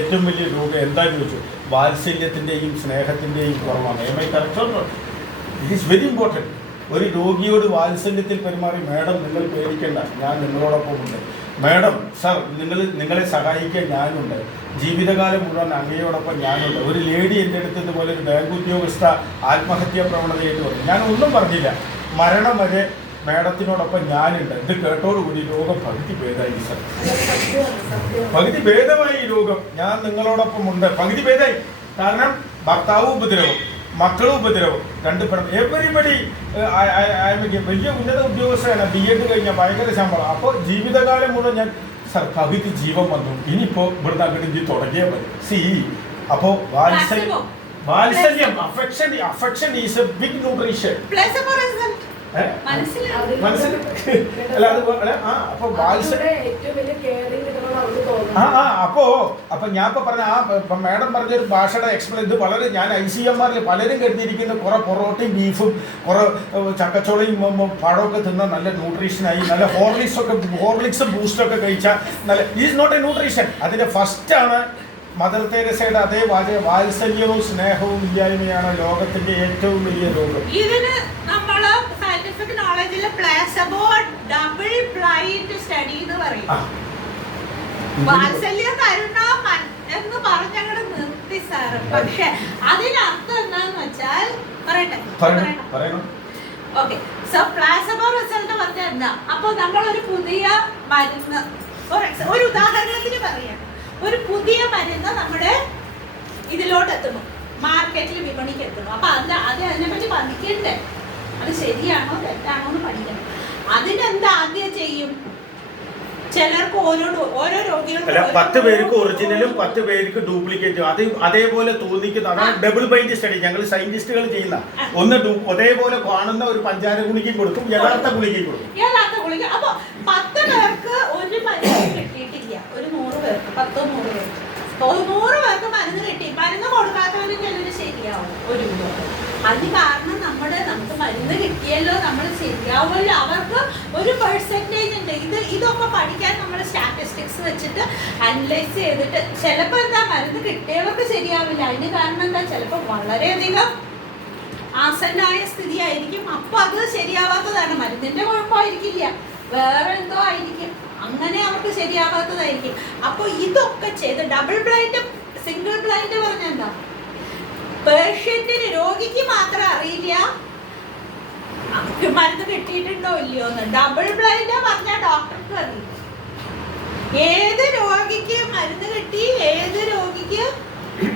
ഏറ്റവും വലിയ രോഗം എന്താണെന്ന് ചോദിച്ചു, വാത്സല്യത്തിൻ്റെയും സ്നേഹത്തിൻ്റെയും കുറവാണ്. It is very important. ഒരു രോഗിയോട് വാത്സല്യത്തിൽ പെരുമാറി, മാഡം നിങ്ങൾ പേടിക്കേണ്ട, ഞാൻ നിങ്ങളോടൊപ്പം ഉണ്ട്, മാഡം സർ നിങ്ങളെ സഹായിക്കാൻ ഞാനുണ്ട്, ജീവിതകാലം മുഴുവൻ അങ്ങയോടൊപ്പം ഞാനുണ്ട്. ഒരു ലേഡി എൻ്റെ അടുത്ത് ഇതുപോലെ ഒരു ബാങ്ക് ഉദ്യോഗസ്ഥ ആത്മഹത്യാ പ്രവണതയായിട്ട് വന്നു. ഞാൻ ഒന്നും പറഞ്ഞില്ല, മരണം വരെ മാഡത്തിനോടൊപ്പം ഞാനുണ്ട്. ഇത് കേട്ടോടുകൂടി രോഗം പകുതി ഭേദമായി സർ, പകുതി ഭേദമായി രോഗം. ഞാൻ നിങ്ങളോടൊപ്പം ഉണ്ട്, പകുതി ഭേദമായി. കാരണം ഭർത്താവും ഉപദ്രവം, മക്കളും ഉപദ്രവം, രണ്ട് എവരിബഡി. വലിയ ഉന്നത ഉദ്യോഗസ്ഥരാണ്, BEd കഴിഞ്ഞാൽ ഭയങ്കര ശമ്പളം. അപ്പോൾ ജീവിതകാലം മുഴുവൻ ഞാൻ സർ പകുതി ജീവൻ വന്നു, ഇനിയിപ്പോൾ ഇവിടുന്ന് അങ്ങോട്ട് എനിക്ക് തുടങ്ങിയാൽ മതി. അപ്പോൾ വാത്സല്യം affection is a big nutrition. അപ്പൊ ഞാൻ ഇപ്പൊ പറഞ്ഞ മാഡം പറഞ്ഞൊരു ഭാഷയുടെ എക്സ്പ്ലെയിൻ, ഇത് വളരെ ഞാൻ ICMRൽ പലരും കരുതിയിരിക്കുന്ന കുറെ പൊറോട്ടയും ബീഫും കുറെ ചക്കച്ചോളയും പഴമൊക്കെ തിന്ന നല്ല ന്യൂട്രീഷനായി, നല്ല ഹോർലിക്സും ബൂസ്റ്റൊക്കെ കഴിച്ചാൽ നല്ല. Is not a nutrition. അതിന്റെ ഫസ്റ്റ് ആണ് മദർ തെരേസയുടെ അതേ വാത്സല്യവും സ്നേഹവും ഇല്ലായ്മയാണ് ലോകത്തിന്റെ ഏറ്റവും വലിയ രോഗം. സയന്റിഫിക് നോളജിലെ പ്ലേസബോ ഡബിൾ ബ്ലൈൻഡ് സ്റ്റഡി എന്ന് പറയും. വാത്സല്യ കരുണ എന്ന് പറഞ്ഞങ്ങട് നിർത്തി സാറ്. പക്ഷെ അതിനർത്ഥം എന്താന്ന് വെച്ചാൽ പറയട്ടെ. ഓക്കെ, സോ പ്ലേസബോ റിസൾട്ട് പറഞ്ഞാൽ എന്താ? അപ്പൊ നമ്മളൊരു പുതിയ മരുന്ന്, ഒരു ഉദാഹരണത്തിന് പറയാം, ഒരു പുതിയ മരുന്ന് നമ്മുടെ ഇതിലോട്ട് എത്തുന്നു, മാർക്കറ്റിൽ വിപണിക്ക് എത്തുന്നു. അപ്പൊ അതിനെപ്പറ്റി പഠിക്കണ്ടേ, അത് ശരിയാണോ തെറ്റാണോ എന്ന് പഠിക്കണം. അതിനെന്താ ആദ്യം ചെയ്യും? ചിലർക്ക് ഓരോ രോഗികൾക്ക് 10 പേർക്ക് ഒറിജിനലും 10 പേർക്ക് ഡ്യൂപ്ലിക്കേറ്റും അതേപോലെ തോന്നിക്കുന്ന, അതാണ് ഡബിൾ ബൈൻഡ് സ്റ്റഡി ഞങ്ങൾ സയന്റിസ്റ്റുകൾ ചെയ്യുന്ന. ഒന്ന് ഒരേപോലെ കാണുന്ന ഒരു പഞ്ചാര ഗുളികയും കൊടുക്കും, യഥാർത്ഥ ഗുളികയും കൊടുക്കും. അപ്പൊ 10 പേർക്ക് ഒരു മരുന്ന് കിട്ടിയിട്ടില്ല, ഒരു 100 പേർക്ക് 100 പേർക്ക് 100 പേർക്ക് മരുന്ന് കിട്ടി. മരുന്ന് കൊടുക്കാത്തവരും ചിലര് ശരിയാവും ഒരു വിധം. അതിന് കാരണം നമുക്ക് മരുന്ന് കിട്ടിയല്ലോ, നമ്മൾ ശരിയാവുമല്ലോ. അവർക്ക് ഒരു പെർസെൻറ്റേജ് ഉണ്ട്. ഇതൊക്കെ പഠിക്കാൻ നമ്മൾ സ്റ്റാറ്റിസ്റ്റിക്സ് വെച്ചിട്ട് അനലൈസ് ചെയ്തിട്ട് ചിലപ്പോൾ എന്താ മരുന്ന് കിട്ടിയവർക്ക് ശരിയാവില്ല. അതിന് കാരണം എന്താ? ചിലപ്പോൾ വളരെയധികം ആസന്നായ സ്ഥിതി ആയിരിക്കും. അപ്പൊ അത് ശരിയാവാത്തതാണ്. മരുന്നിന്റെ കുഴപ്പമായിരിക്കില്ല, വേറെ എന്തോ ആയിരിക്കും, അങ്ങനെ അവർക്ക് ശരിയാവാത്തതായിരിക്കും. അപ്പൊ ഇതൊക്കെ ചെയ്ത് ഡബിൾ ബ്ലൈൻഡ് സിംഗിൾ ബ്ലൈൻഡ് പറഞ്ഞെന്താ? പേഷ്യന്റിന്, രോഗിക്ക് മാത്രം അറിയില്ല മരുന്ന് കിട്ടിയിട്ടുണ്ടോ ഇല്ലയോ എന്ന്. ഡബിൾ ബ്ലൈൻഡ് പറഞ്ഞാൽ ഡോക്ടർക്ക് അറിയില്ല ഏത് രോഗിക്ക് മരുന്ന് കിട്ടി, ഏത് രോഗിക്ക്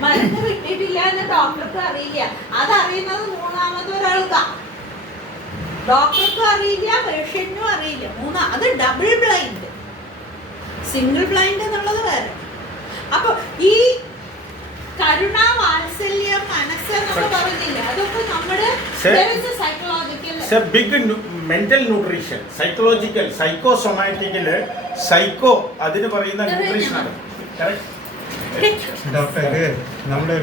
മരുന്ന് കിട്ടിയിട്ടില്ല എന്ന് ഡോക്ടർക്ക് അറിയില്ല. അതറിയുന്നത് മൂന്നാമതൊരാൾക്കാ. ഡോക്ടർക്കും അറിയില്ല, പേഷ്യന്റിനും അറിയില്ല. അത് ഡബിൾ ബ്ലൈൻഡ്. സിംഗിൾ ബ്ലൈൻഡ് എന്നുള്ളത് വേറെ. അപ്പൊ ഈ കരുണ, വാത്സല്യം, മനസ്സ് എന്നൊക്കെ പറഞ്ഞില്ല, അതൊക്കെ നമ്മുടെ ബിഗ് മെന്റൽ ന്യൂട്രീഷൻ, സൈക്കോളജിക്കൽ, സൈക്കോസൊമാറ്റിക്കല്, സൈക്കോ അതിന് പറയുന്ന ന്യൂട്രീഷൻ ആണ്. ഡോക്ടർ നമ്മുടെ